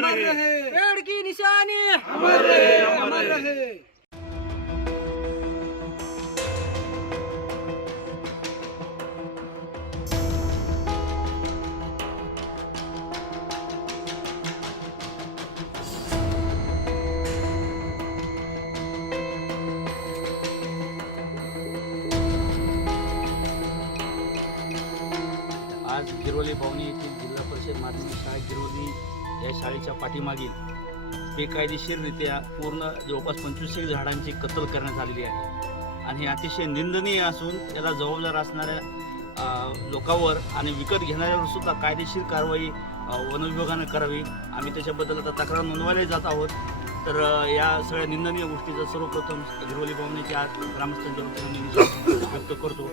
अमर रहे। पेड़ की निशानी। अमर रहे अमर रहे। आज गिरवली भवनी येथील जिल्हा परिषद माध्यमिक शाळा गिरवली या शाळेच्या पाठीमागील बेकायदेशीररित्या पूर्ण जवळपास पंचवीस एक झाडांची कत्तल करण्यात आलेली आहे. आणि हे अतिशय निंदनीय असून याला जबाबदार असणाऱ्या लोकांवर आणि विकत घेणाऱ्यावर सुद्धा कायदेशीर कारवाई वन विभागानं करावी. आम्ही त्याच्याबद्दल आता तक्रार नोंदवायला जात आहोत. तर या सगळ्या निंदनीय गोष्टीचा सर्वप्रथम गिरवली भवनीच्या ग्रामस्थांच्या वतीनं व्यक्त करतो.